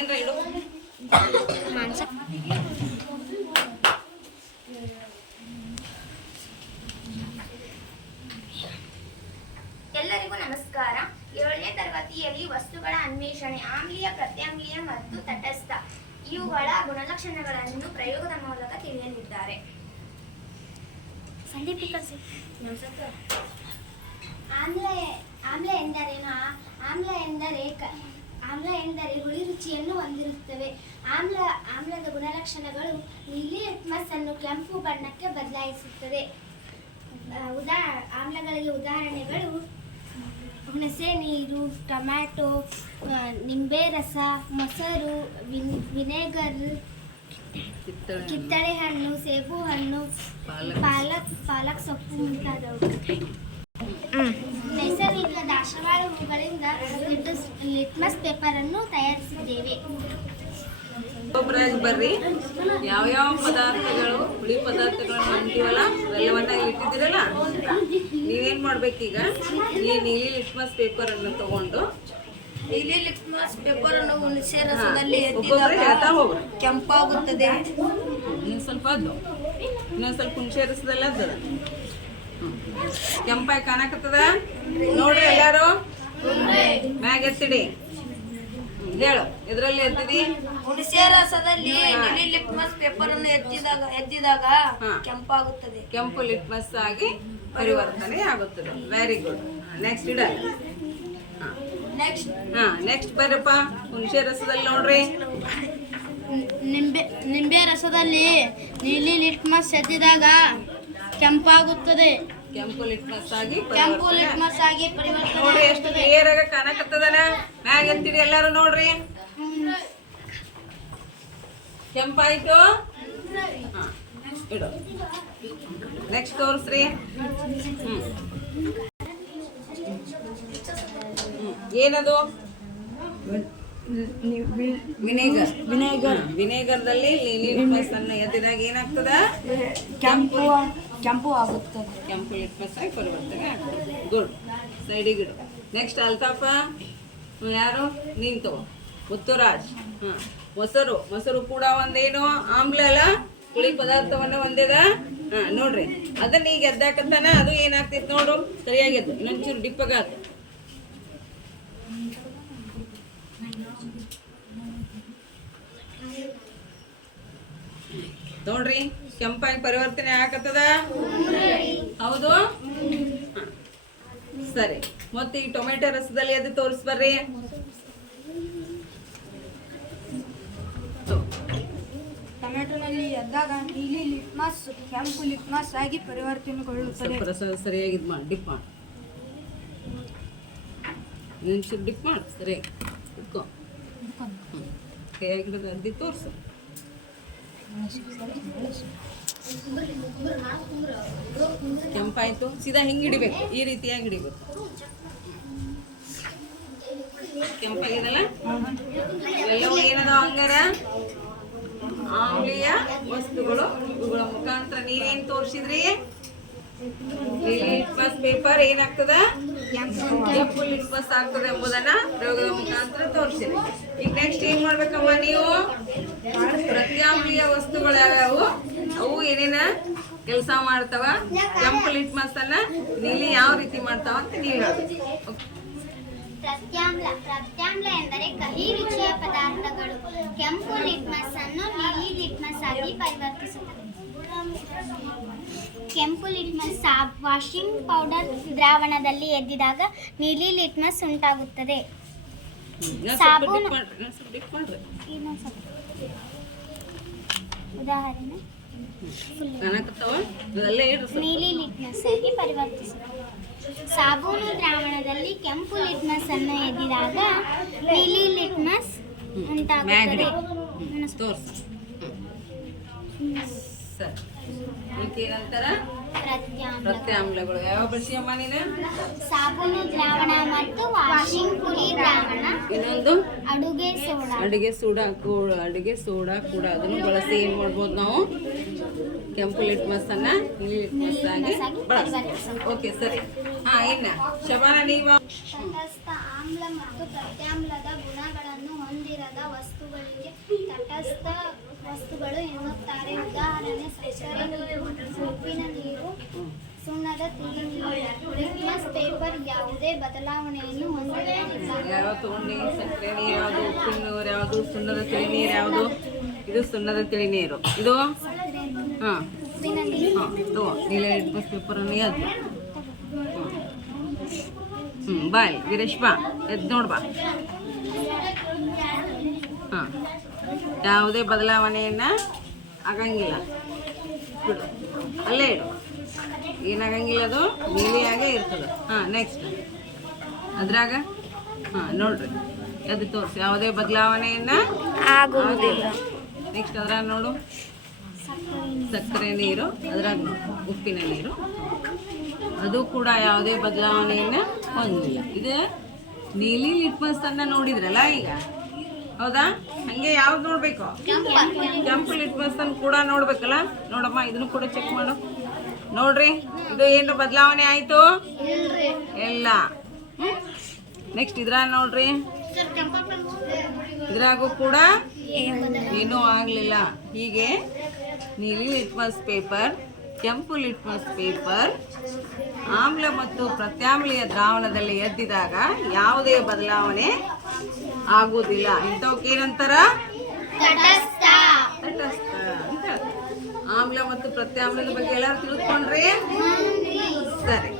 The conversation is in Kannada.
ಏನ್ರ ಇಡು ಮಾಂಸ. ಎಲ್ಲರಿಗೂ ನಮಸ್ಕಾರ. 7ನೇ ತರಗತಿಯಲ್ಲಿ ವಸ್ತುಗಳ ಅನ್ವೇಷಣೆ, ಆಮ್ಲೀಯ, ಪ್ರತ್ಯಾಮ್ಲೀಯ ಮತ್ತು ತಟಸ್ಥ ಇವುಗಳ ಗುಣಲಕ್ಷಣಗಳನ್ನು ಪ್ರಯೋಗದ ಮೂಲಕ ತಿಳಿಯಲಿದ್ದಾರೆ. ಆಮ್ಲ ಎಂದರೇನು? ಆಮ್ಲ ಎಂದರೆ ಹುಳಿ ರುಚಿಯನ್ನು ಹೊಂದಿರುತ್ತವೆ. ಆಮ್ಲದ ಗುಣಲಕ್ಷಣಗಳು ನೀಲಿ ಲಿಟ್ಮಸ್ ಅನ್ನು ಕೆಂಪು ಬಣ್ಣಕ್ಕೆ ಬದಲಾಯಿಸುತ್ತದೆ. ಆಮ್ಲಗಳಿಗೆ ಉದಾಹರಣೆಗಳು ಹುಣಸೆ ನೀರು, ಟೊಮ್ಯಾಟೊ, ನಿಂಬೆ ರಸ, ಮೊಸರು, ವಿನೆಗರ್, ಕಿತ್ತಳೆ ಹಣ್ಣು, ಸೇಬು ಹಣ್ಣು, ಪಾಲಕ್ ಸೊಪ್ಪು ಮುಂತಾದವು. ನೈಸರ್ಗಿಕ ದಾಸವಾಳ ಹೂಗಳಿಂದ ಲಿಟ್ಮಸ್ ಪೇಪರ್ ಅನ್ನು ತಯಾರಿಸಿದ್ದೇವೆ. ಬರ್ರಿ, ಯಾವ್ಯಾವ ಪದಾರ್ಥಗಳು ಹುಳಿ ಪದಾರ್ಥಗಳನ್ನ ಅಂತೀವಲ್ಲ ಅವೆಲ್ಲವನ್ನ ಇಟ್ಟಿದ್ದೀರಲ್ಲ, ನೀವೇನ್ ಮಾಡ್ಬೇಕೀಗ ಈ ನೀಲಿ ಲಿಟ್ಮಸ್ ಪೇಪರ್ ಅನ್ನು ತಗೊಂಡು ನೀಲಿ ಲಿಟ್ಮಸ್ ಪೇಪರ್ ಅನ್ನು ಹುಣಸೆ ರಸದಲ್ಲಿ ಹೇಳ್ತಾ ಹೋಗ್ರಿ. ಕೆಂಪಾಗುತ್ತದೆ. ಇನ್ನೊಂದು ಸ್ವಲ್ಪ ಹುಣಸೆ ರಸದಲ್ಲ ಅದ ಕೆಂಪಾಗಿ ಕಾಣಕತ್ತದ ನೋಡ್ರಿ. ಎಲ್ಲಾರು ಮ್ಯಾಗ ಎತ್ತಿಡಿ. ಹೇಳು, ಎದ್ರಲ್ಲಿ ಎತ್ತಿದಿ? ಹುಣಸೆ ರಸದಲ್ಲಿ ನೀಲಿ ಲಿಟ್ಮಸ್ ಪೇಪರ್ ಅನ್ನು ಎದ್ದಿದಾಗ ಕೆಂಪಾಗುತ್ತದೆ. ಕೆಂಪು ಲಿಟ್ಮಸ್ ಆಗಿ ಪರಿವರ್ತನೆ ಆಗುತ್ತದೆ. Very good. ನೆಕ್ಸ್ಟ್ ಇಡ. ನೆಕ್ಸ್ಟ್ ಬರ್ರಪ್ಪ. ಹುಣಸೆ ರಸದಲ್ಲಿ ನೋಡ್ರಿ. ನಿಂಬೆ ರಸದಲ್ಲಿ ನೀಲಿ ಲಿಟ್ಮಸ್ ಎದ್ದಿದಾಗ ಕೆಂಪಾಗುತ್ತದೆ. ಕೆಂಪು ಲಿಟ್ಮಸ್ ಆಗಿ ಪರಿವರ್ತನೆ ನೋಡ್ರಿ, ಎಷ್ಟು ಕ್ಲಿಯರ್ ಆಗಿ ಕಾಣಕತ್ತದನ. ಮ್ಯಾಗ ಎತ್ತಿಡಿ ಎಲ್ಲಾರು ನೋಡ್ರಿ. ಕೆಂಪಾಯ್ತು. ಇಡು. ನೆಕ್ಸ್ಟ್ ತೋರಿಸ್ರಿ. ಏನದು? ವಿನೆಗರ್ದಲ್ಲಿ ಲಿಟ್ಮಸ್ ಅನ್ನು ಎದ್ದಿದಾಗ ಏನಾಗ್ತದ? ಕೆಂಪು ಆಗುತ್ತದೆ. ಕೆಂಪು ಲಿಟ್ಮಸ್ ಆಗಿ ಪರಿವರ್ತನೆ ಆಗ್ತದೆ. ಗುಡ್. ಸೈಡಿಗಿಡು. ನೆಕ್ಸ್ಟ್ ಅಲ್ತಾಪ. ಯಾರು? ನೀನ್ ತಗೋ. ಮುತ್ತುರಾಜ್. ಮೊಸರು ಕೂಡ ಒಂದೇನು ಆಮ್ಲ ಅಲ್ಲ, ಹುಳಿ ಪದಾರ್ಥವನ್ನ ಒಂದೇದ. ನೋಡ್ರಿ, ಅದನ್ನ ಈಗ ಎದ್ದಾಕತ್ತಾನ. ಅದು ಏನಾಗ್ತೈತಿ ನೋಡು. ಸರಿಯಾಗಿದ್ದು ಇನ್ನೊಂಚೂರು ಡಿಪ್ಪಗಾದ. ನೋಡ್ರಿ, ಕೆಂಪಾಗಿ ಪರಿವರ್ತನೆ ಆಗತ್ತದ. ಹೌದು. ಸರಿ, ಮತ್ತೆ ಈ ಟೊಮೆಟೊ ರಸದಲ್ಲಿ ಅದು ತೋರಿಸ್ಬರ್ರಿ. ಟೊಮೆಟೊನಲ್ಲಿ ಎದ್ದಾಗ ನೀಲಿ ಲಿಟ್ಮಸ್ ಕೆಂಪು ಲಿಟ್ಮಸ್ ಆಗಿ ಪರಿವರ್ತನೆಗೊಳ್ಳುತ್ತದೆ. ರಸ ಸರಿಯಾಗಿ ಮಾಡಿ ಡಿಪ್ ಮಾಡಿ. ಇನ್ನೊಂಚೂರು ಡಿಪ್ ಮಾಡಿ. ಸರಿಯಾಗಿ ಇಟ್ಕೊ. ಕೈಯಾಗಿ ಅದ್ದಿ ತೋರಿಸು. ಕೆಂಪಾಯ್ತು. ಸೀದಾ ಹಿಂಗೆ ಹಿಡಿಬೇಕು, ಈ ರೀತಿಯಾಗಿ ಹಿಡಿಬೇಕು. ಕೆಂಪಾಗಿದಲ್ಲ, ಇವೆಲ್ಲವೂ ಏನದ ಹಂಗಾರ ಆಮ್ಲೀಯ ವಸ್ತುಗಳು. ಇವುಗಳ ಮುಖಾಂತರ ನೀವೇನ್ ತೋರಿಸಿದ್ರಿ? ಲಿಟ್ಮಸ್ ಪೇಪರ್ ಏನಾಗ್ತದ? ಕೆಂಪು ಲಿಟ್ಮಸ್ ಆಗ್ತದೆ ಎಂಬುದನ್ನ ಪ್ರಯೋಗದ ಮುಖಾಂತರ ತೋರಿಸಿದ್ರಿ. ಈಗ ನೆಕ್ಸ್ಟ್ ಏನ್ ಮಾಡ್ಬೇಕಮ್ಮ ನೀವು? ಪ್ರತ್ಯಾಮ್ಲೀಯ ವಸ್ತುಗಳು ಯಾವ್ಯಾವು, ಅವು ಏನೇನ ಕೆಲಸ ಮಾಡ್ತಾವ, ಕೆಂಪು ಲಿಟ್ಮಸ್ ಅನ್ನ ನೀಲಿ ಯಾವ ರೀತಿ ಮಾಡ್ತಾವ ಅಂತ ನೀವು ಹೇಳ್ಬೇಕು. ಪ್ರತ್ಯಾಮ್ಲ ಎಂದರೆ ಕಹಿ ರುಚಿಯ ಪದಾರ್ಥಗಳು. ಕೆಂಪು ಲಿಟ್ಮಸ್ ಅನ್ನು ನೀಲಿ ಲಿಟ್ಮಸ್ ಆಗಿ ಪರಿವರ್ತಿಸುತ್ತದೆ. ಕೆಂಪು ಲಿಟ್ಮಸ್ ವಾಷಿಂಗ್ ಪೌಡರ್ ದ್ರಾವಣದಲ್ಲಿ ಎದ್ದಿದಾಗ ನೀಲಿ ಲಿಟ್ಮಸ್ ಉಂಟಾಗುತ್ತದೆ. ಸಾಬೂನು ಉದಾಹರಣೆ ನೀಲಿ ಲಿಟ್ಮಸ್ ಆಗಿ ಪರಿವರ್ತಿಸುತ್ತದೆ. ಸಾಬೂನು ದ್ರಾವಣದಲ್ಲಿ ಕೆಂಪು ಲಿಟ್ಮಸ್ ಅನ್ನು ಎದ್ದಿದಾಗ ನೀಲಿ ಲಿಟ್ಮಸ್ ಉಂಟಾಗುತ್ತದೆ. ನಂತರ ಪ್ರತ್ಯಾಮ್ಲಗಳು ಯಾವ ಬಳಸಿಯಮ್ಮ ನೀನು? ಸಾಬೂನು ದ್ರಾವಣ ಮತ್ತು ವಾಷಿಂಗ್ ಪುಡಿ ದ್ರಾವಣ. ಇನ್ನೊಂದು ಅಡುಗೆ ಸೋಡಾ ಕೂಡ ಅದನ್ನು ಬಳಸಿ ಏನ್ ಮಾಡ್ಬೋದು ನಾವು? ಕೆಂಪು ಲಿಟ್ಮಸ್ ಅನ್ನ ನೀಲಿ ಲಿಟ್ಮಸ್ ಆಗಿ ಬಳಸ್ತೀವಿ. ಓಕೆ, ಸರಿ. ಇನ್ನ ಶಬಾನ ನೀವು ತಟಸ್ಥ ಆಮ್ಲ ಮತ್ತು ಪ್ರತ್ಯಾಮ್ಲದ ಗುಣಗಳನ್ನು ಹೊಂದಿರುವ ಇರದ ವಸ್ತುಗಳಿಗೆ ತಟಸ್ಥ ವಸ್ತುಗಳು ಎನ್ನುತ್ತಾರೆ. ಉದಾಹರಣೆ ಸಕ್ಕರೆ ನೀರು, ಉಪ್ಪಿನ ನೀರು, ಸುಣ್ಣದ ತಿಳಿ ನೀರು. ಲಿಟ್ಮಸ್ ಪೇಪರ್ ಯಾವುದೇ ಬದಲಾವಣೆಯನ್ನು ಹೊಂದಿರುವುದಿಲ್ಲ. ಯಾವ ತಗೊಂಡು ಸಕ್ಕರೆ ನೀರು ಯಾವುದು, ಉಪ್ಪಿನ ನೀರು ಯಾವುದು, ಸುಣ್ಣದ ತಿಳಿ ನೀರು ಯಾವುದು? ಇದು ಸುಣ್ಣದ ತಿಳಿ ನೀರು. ಇದು ಹಾಂ ಉಪ್ಪಿನ ನೀರು. ಹಾಂ ತಗೋ ನೀಲ ಲಿಟ್ಮಸ್ ಪೇಪರನ್ನು ಎದ್ದು ಬಾಯ್ ವೀರೇಶ್ ಬಾ ಎದ್ದು ನೋಡು ಬಾ. ಹಾಂ ಯಾವುದೇ ಬದಲಾವಣೆಯನ್ನು ಆಗಂಗಿಲ್ಲ. ಬಿಡು ಅಲ್ಲೇ ಇಡು. ಏನಾಗಂಗಿಲ್ಲ, ಅದು ನೀಲಿಯಾಗೇ ಇರ್ತದೆ. ಹಾಂ ನೆಕ್ಸ್ಟ್ ಅದ್ರಾಗ ಹಾಂ ನೋಡ್ರಿ ಅದು ತೋರಿಸಿ ಯಾವುದೇ ಬದಲಾವಣೆಯನ್ನು ಆಗುವುದಿಲ್ಲ. ನೆಕ್ಸ್ಟ್ ಅದ್ರಾಗ ನೋಡು ಸಕ್ಕರೆ ನೀರು, ಅದ್ರಾಗ ನೋಡು ಉಪ್ಪಿನ ನೀರು, ಅದು ಕೂಡ ಯಾವುದೇ ಬದಲಾವಣೆಯನ್ನು ಹೊಂದಿಲ್ಲ. ಇದು ನೀಲಿ ಲಿಟ್ಮಸ್ ಅನ್ನ ನೋಡಿದ್ರಲ್ಲ ಈಗ, ಹೌದಾ? ಹಾಗೆ ಯಾವ್ದು ನೋಡಬೇಕು? ಕೆಂಪು ಲಿಟ್ಮಸ್ ಅನ್ನು ಕೂಡ ನೋಡ್ಬೇಕಲ್ಲ. ನೋಡಮ್ಮ ಇದನ್ನು ಕೂಡ ಚೆಕ್ ಮಾಡು. ನೋಡ್ರಿ ಇದು ಏನು ಬದಲಾವಣೆ ಆಯಿತು? ಇಲ್ಲ. ನೆಕ್ಸ್ಟ್ ಇದ್ರಾಗ ನೋಡ್ರಿ, ಇದ್ರಾಗೂ ಕೂಡ ಏನೂ ಆಗಲಿಲ್ಲ. ಹೀಗೆ ನೀಲಿ ಲಿಟ್ಮಸ್ ಪೇಪರ್, ಕೆಂಪು ಲಿಟ್ಮಸ್ ಪೇಪರ್ ಆಮ್ಲ ಮತ್ತು ಪ್ರತ್ಯಾಮ್ಲೀಯ ದ್ರಾವಣದಲ್ಲಿ ಎದ್ದಿದಾಗ ಯಾವುದೇ ಬದಲಾವಣೆ ಆಗುವುದಿಲ್ಲ. ಇಂಥವಕ್ಕೇನಂತಾರ? ತಟಸ್ಥ ಅಂತ ಹೇಳ್ತಾರೆ. ಆಮ್ಲ ಮತ್ತು ಪ್ರತ್ಯಾಮ್ಲದ ಬಗ್ಗೆ ಎಲ್ಲರೂ ತಿಳ್ಕೊಂಡ್ರಿ? ಸರಿ.